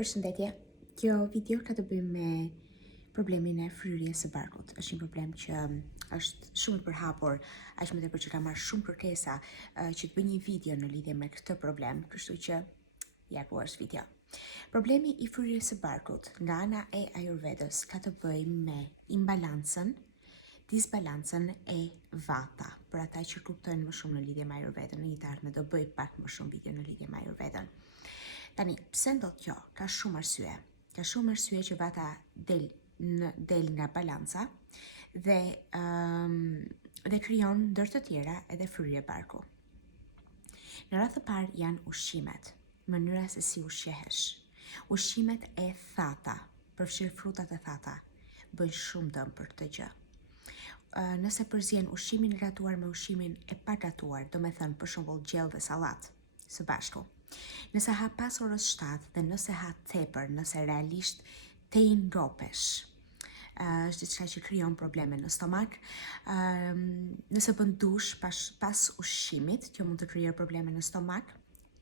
Përshëndetje, kjo video ka të bëjë me problemin e fryrjes së barkut. Është një problem që është shumë i përhapur, aq më tepër që ka marrë shumë kërkesa që të bëj një video në lidhje me këtë problem, kështu që ja ku është video. Problemi i fryrjes së barkut nga ana e Ayurvedës ka të bëjë me imbalancën, disbalancën e vata. Për ata që kuptojnë më shumë në lidhje me Ayurvedën, në një të ardhmen do bëj pak më shumë video në lidhje me Ayurvedën. Tani, pse ndodh kjo? Ka shumë arsye. Ka shumë arsye që vata del nga balanca dhe krijon ndër të tjera edhe fryrje barku. Në radhë të parë janë ushqimet, mënyra se si ushqehesh. Ushqimet e thata, përfshirë frutat e thata, bëjnë shumë dëm për këtë gjë. Nëse përzien ushqimin e gatuar me ushqimin e pa gatuar, do me thënë për shembull gjell dhe sallat së bashku. Nëse ha pas orës 7 dhe nëse ha tepër, nëse realisht te i ngropesh, është diçka që krijon probleme në stomak. Nëse bën dush pas ushqimit, që mund të krijojë probleme në stomak,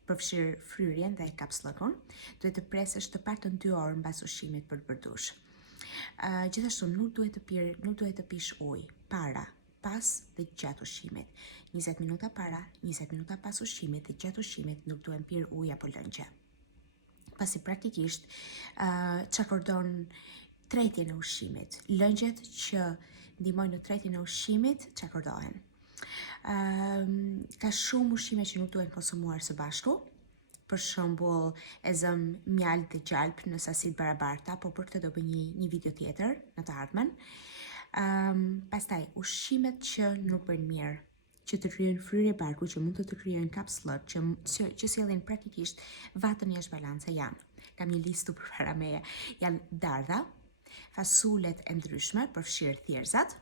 përfshirë fryrjen dhe kapsllëkun, duhet të presësh të paktën 2 orë mbas ushqimit për të bërë dush. Gjithashtu nuk duhet të pish ujë para, pas dhe gjatë ushqimit. 20 minuta para, 20 minuta pas ushqimit dhe gjatë ushqimit nuk duhen pirë ujë apo lëngje. Pasi praktikisht çakordon tretjen e ushqimit. Lëngjet që ndihmojnë në tretjen e ushqimit çakordohen. Ka shumë ushqime që nuk duhen konsumuar së bashku. Për shembull, e zëm mjaltë dhe gjalp në sasi të barabarta, por për këtë do bëj një video tjetër në të ardhmen. Pastaj, ushqimet që nuk bëjnë mirë, që të krijojnë fryrje barku, që mund të krijojnë kapsllëk, që sjellin praktikisht vatën jashtë balance janë. Kam një listë përpara meje. Janë dardha, fasulet e ndryshme, përfshirë thjerrzat,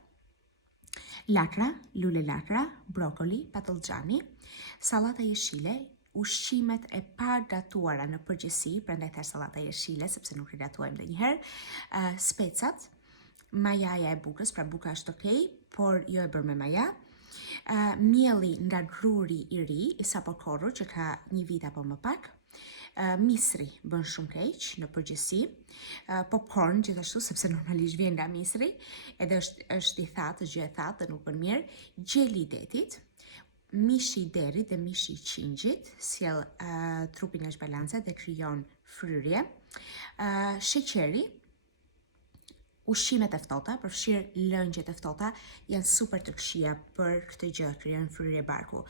lakra, lule lakra, brokoli, patlıgjani, sallata jeshile, ushqimet e pa gatuara në përgjithësi, prandaj thash sallata jeshile sepse nuk e gatuajmë ndonjëherë, specat, majaja e bukës, pra buka është okay, por jo e bërë me maja. Mielli nga gruri i ri, i sapokorru, që ka 1 vit apo më pak. Misri bën shumë keq në përgjithësi. Popcorn gjithashtu, sepse normalisht vjen nga misri, edhe është i thatë, gjë e thatë dhe nuk bën mirë. Gjeli i detit, mishi i derit dhe mishi i qingjit sjell trupin jashtë balance dhe krijon fryrje. Sheqeri, ushqimet e ftohta, përfshirë lëngjet e ftohta, janë super të këqija për këtë gjë, krijojnë fryrje barku.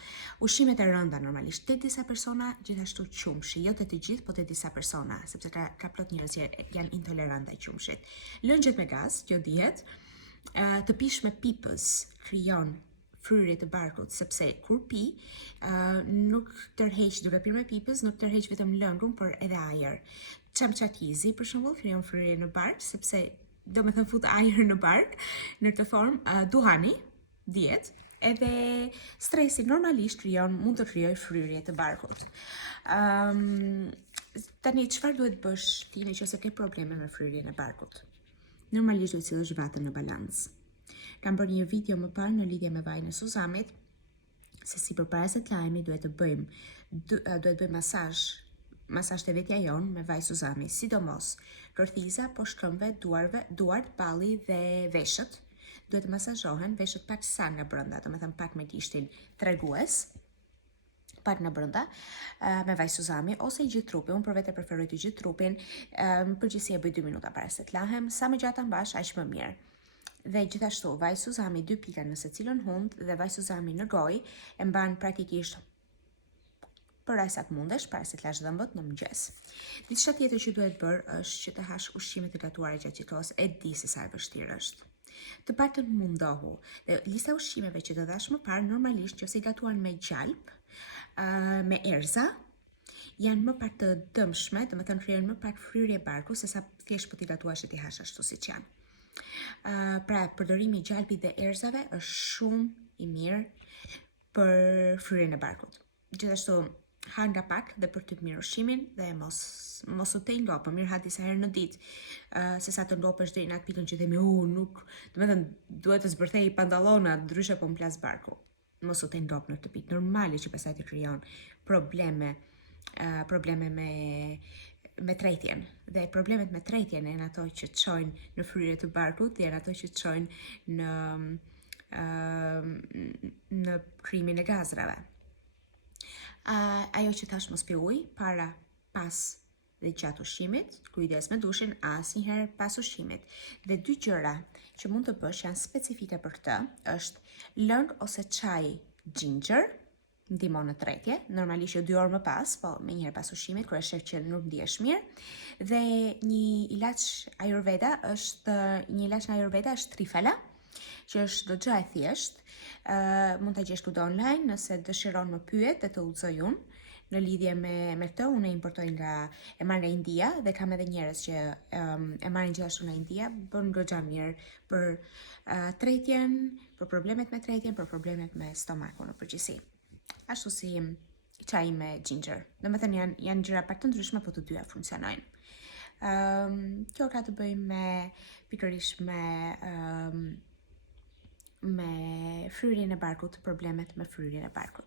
Ushqimet e rënda normalisht te disa persona, gjithashtu qumshi, jo te të gjithë, po te disa persona, sepse ka plot njerëz që janë intolerant ndaj qumshit. Lëngjet me gaz, që dihet, të pish me pipës krijon fryrje të barkut, sepse kur pi, nuk tërheq, duke pirë me pipës, nuk tërheq vetëm lëngun, por edhe ajër. Çamçakizi, për shembull, krijon fryrje në bark, sepse do me thënë fut ajër në bark, në të formë, duhani, diet, edhe stresi normalisht mund të krijojë fryrje të barkut. Tani, çfarë duhet bësh ti nëse ke probleme me fryrjen e barkut? Normalisht duhet sillesh vatën në balancë. Kam bërë një video më parë në lidhje me vajin e suzamit, se si përpara se të lajmi duhet bëjmë masazh të vetja jonë me vaj suzami, sidomos kërthiza, poshtë këmbëve, duart, balli dhe veshët. Duhet të masazhohen veshët pak sa nga brenda, domethënë pak me gishtin tregues, pak në brenda, me vaj suzami, ose i gjithë trupi. Unë për vete preferoj të gjithë trupin, përgjithësi e bëj 2 minuta para se të lahem, sa më gjatë mbash, aq më mirë. Dhe gjithashtu, vaj suzami 2 pika në secilën hund dhe vaj suzami në gojë e mban praktikisht për aq sa të mundesh para se të lash dhëmbët në mëngjes. Diçka tjetër që duhet bërë është që të hash ushqime të gatuara gjatë ditës, e di se sa e vështirë është. Të paktën mundohu. Dhe lista ushqimeve që të dhash më parë, normalisht nëse i gatuan me gjalp, me erza, janë më pak të dëmshme, domethënë krijojnë më pak fryrje barku sesa thjesht po t'i gatuash e t'i hash ashtu siç janë. Pra, përdorimi i gjalpit dhe erzave është shumë i mirë për fryrjen e barkut. Gjithashtu, ha nga pak dhe për të mirë ushqimin dhe mos u tej ngop, mirë ha disa herë në ditë, sesa të ngopesh deri në atë pikën që themi nuk, domethënë duhet të zbërthej pantallona, ndryshe po m'plas barku. Mos u tej ngop në këtë pikë. Normale që pastaj të krijon probleme me me tretjen. Dhe problemet me tretjen janë ato që të çojnë në fryrje të barkut, dhe janë ato që të çojnë në krimin e gazrave. Ajo që thash mos pi ujë para, pas dhe gjatë ushqimit, kujdes me dushin asnjëherë pas ushqimit. Dhe dy gjëra që mund të bësh janë specifike për këtë, është lëng ose çaj ginger, ndihmon në tretje, normalisht jo 2 orë më pas, po me njëherë pas ushqimit kur e shef që nuk ndihesh mirë. Dhe një ilaç Ayurveda është trifala, që është do gjë e thjesht. Mund ta gjesh kudo online, nëse dëshiron më pyet dhe të udhëzoj unë. Në lidhje me këtë, unë e marr nga India dhe kam edhe njerëz që e marrin gjithashtu nga India, bën goxha mirë për tretjen, për problemet me tretjen, për problemet me stomakun në përgjithësi. Ashtu si çaji me ginger. Domethënë janë gjëra pak të ndryshme, po të dyja funksionojnë. Kjo ka të bëjë pikërisht me fryrjen e barkut, problemet me fryrjen e barkut.